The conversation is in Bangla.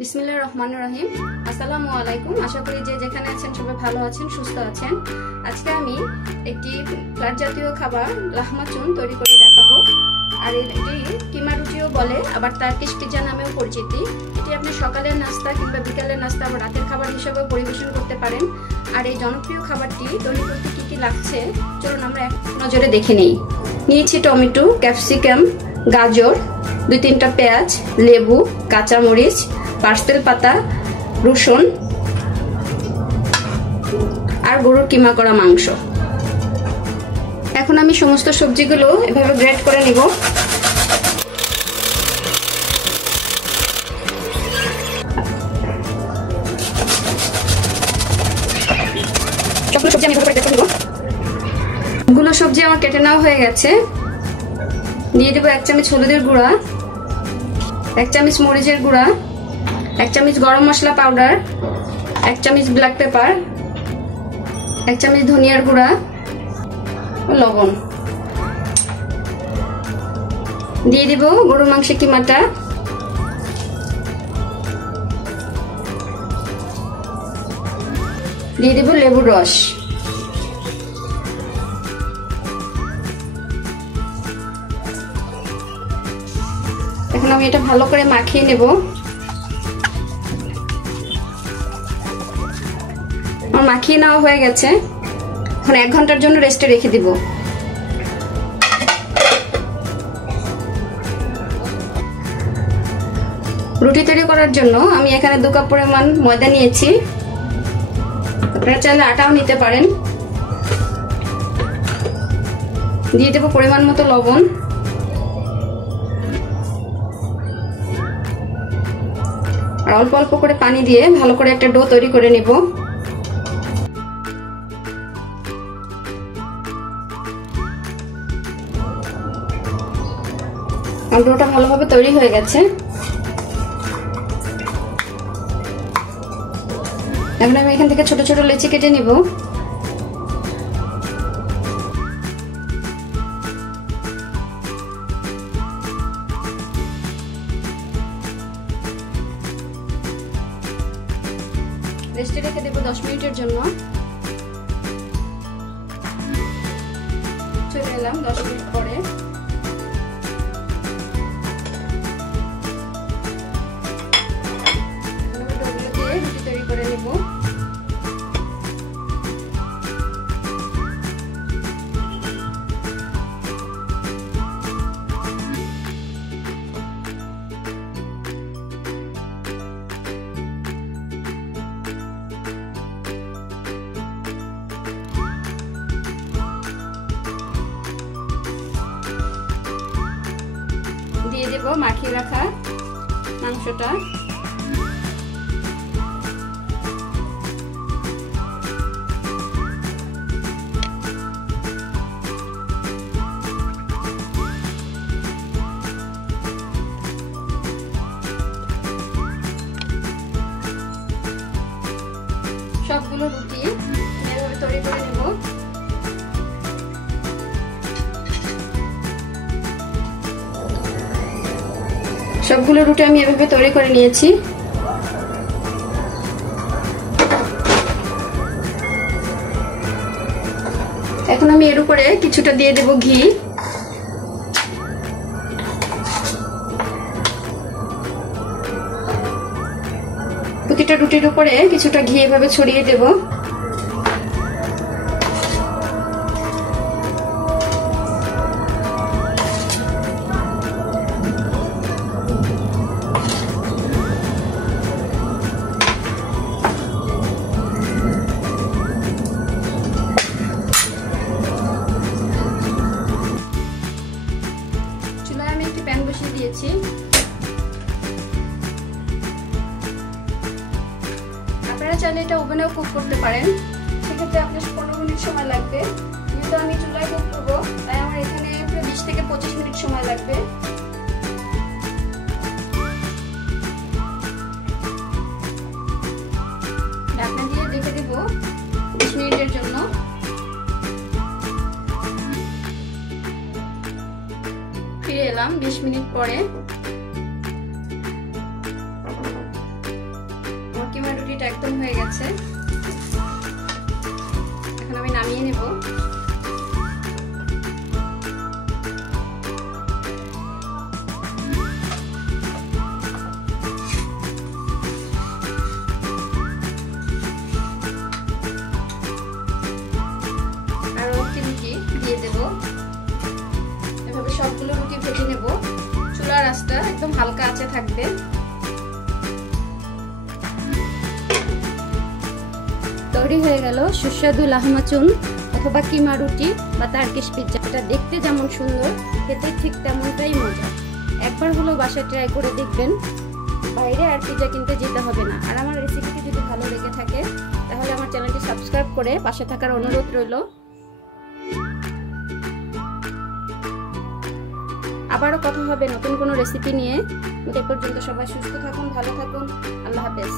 বিসমিল্লাহির রহমানির রহিম। আসসালামু আলাইকুম। আশা করি যে যেখানে আছেন সবাই ভালো আছেন, সুস্থ আছেন। আজকে আমি একটি ফ্ল্যাট জাতীয় খাবার লাহমাচুন তৈরি করে দেখাবো। আর এটি কিমা রুটিও বলে, আবার টার্কিশ পিৎজা নামেও পরিচিতি। এটি আপনি সকালের নাস্তা কিংবা বিকালের নাস্তা বা রাতের খাবার হিসেবে পরিবেশন করতে পারেন। আর এই জনপ্রিয় খাবারটি তৈরি করতে কি কি লাগছে চলুন আমরা এক নজরে দেখে নিই। নিয়েছি টমেটো, ক্যাপসিকাম, গাজর, 2-3টা পেঁয়াজ, লেবু, কাঁচামরিচ, পার্সেল পাতা, রসুন আর গরুর কিমা করা মাংস। এখন আমি সমস্ত সবজিগুলো এভাবে গ্রেট করে নিব। সবগুলো সবজি আমি এভাবে গ্রেট করে নিব। সবগুলো সবজি আমার কেটে নেওয়া হয়ে গেছে। দিয়ে দেবো 1 চামচ হলুদের গুঁড়া, 1 চামচ মরিচের গুঁড়া, 1 চামচ গরম মশলা পাউডার, 1 চামচ ব্ল্যাক পেপার, 1 চামচ ধনিয়ার গুঁড়া, লবণ। দিয়ে দিব গরুর মাংসের কিমাটা। দিয়ে দিব লেবুর রস। এখন আমি এটা ভালো করে মাখিয়ে নেব। আমার মাখিয়ে নেওয়া হয়ে গেছে। এখন 1 ঘন্টার জন্য রেস্টে রেখে দিব। রুটি তৈরি করার জন্য আমি এখানে 2 কাপ পরিমাণ ময়দা নিয়েছি। আপনারা চাইলে আটাও নিতে পারেন। দিয়ে দেব পরিমাণ মতো লবণ। আর অল্প অল্প করে পানি দিয়ে ভালো করে একটা ডো তৈরি করে নিব। আর ডোটা ভালোভাবে তৈরি হয়ে গেছে। এখন আমি এখান থেকে ছোট ছোট লেচি কেটে নিব। রেস্টে রেখে দেব 10 মিনিটের জন্য। চলে এলাম 10 মিনিট পরে। রুটি তৈরি করে নেব। দিয়ে দেব মাখিয়ে রাখা মাংসটা। সবগুলো রুটি এভাবে তৈরি করে নেব। সবগুলো রুটি আমি এভাবে তৈরি করে নিয়েছি। এখন আমি এর উপরে কিছুটা দিয়ে দেব ঘি। প্রতিটা রুটির উপরে কিছুটা ঘি এভাবে ছড়িয়ে দেব। চুলায় আমি একটি প্যান বসিয়ে দিয়েছি। আপনারা চাইলে এটা ওভেনেও কুক করতে পারেন, সেক্ষেত্রে আপনার 15 মিনিট সময় লাগবে। যেহেতু আমি চুলায় কুক করবো তাই আমার এখানে প্রায় 20 থেকে 25 মিনিট সময় লাগবে। ঢাকনা দিয়ে রেখে দেব 20 মিনিটের জন্য। ফিরে এলাম 20 মিনিট পরে। এটা একদম হয়ে গেছে। এখন আমি নামিয়ে নেব। আরো একটি রুটি দিয়ে দেব। এভাবে সবগুলো রুটি ভেজে নেব। চুলার আঁচটা একদম হালকা আঁচে থাকবে। তৈরি হয়ে গেল সুস্বাদু লাহমাচুন অথবা কিমা রুটি বা টার্কিশ পিৎজা। এটা দেখতে যেমন সুন্দর, খেতে ঠিক তেমনটাই মজা। একবার হলো বাসায় ট্রাই করে দেখবেন, বাইরে আর পিৎজা কিনতে যেতে হবে না। আর আমার রেসিপিটি যদি ভালো লেগে থাকে তাহলে আমার চ্যানেলটি সাবস্ক্রাইব করে পাশে থাকার অনুরোধ রইল। আবারও কথা হবে নতুন কোনো রেসিপি নিয়ে। এ পর্যন্ত সবাই সুস্থ থাকুন, ভালো থাকুন। আল্লাহ হাফেজ।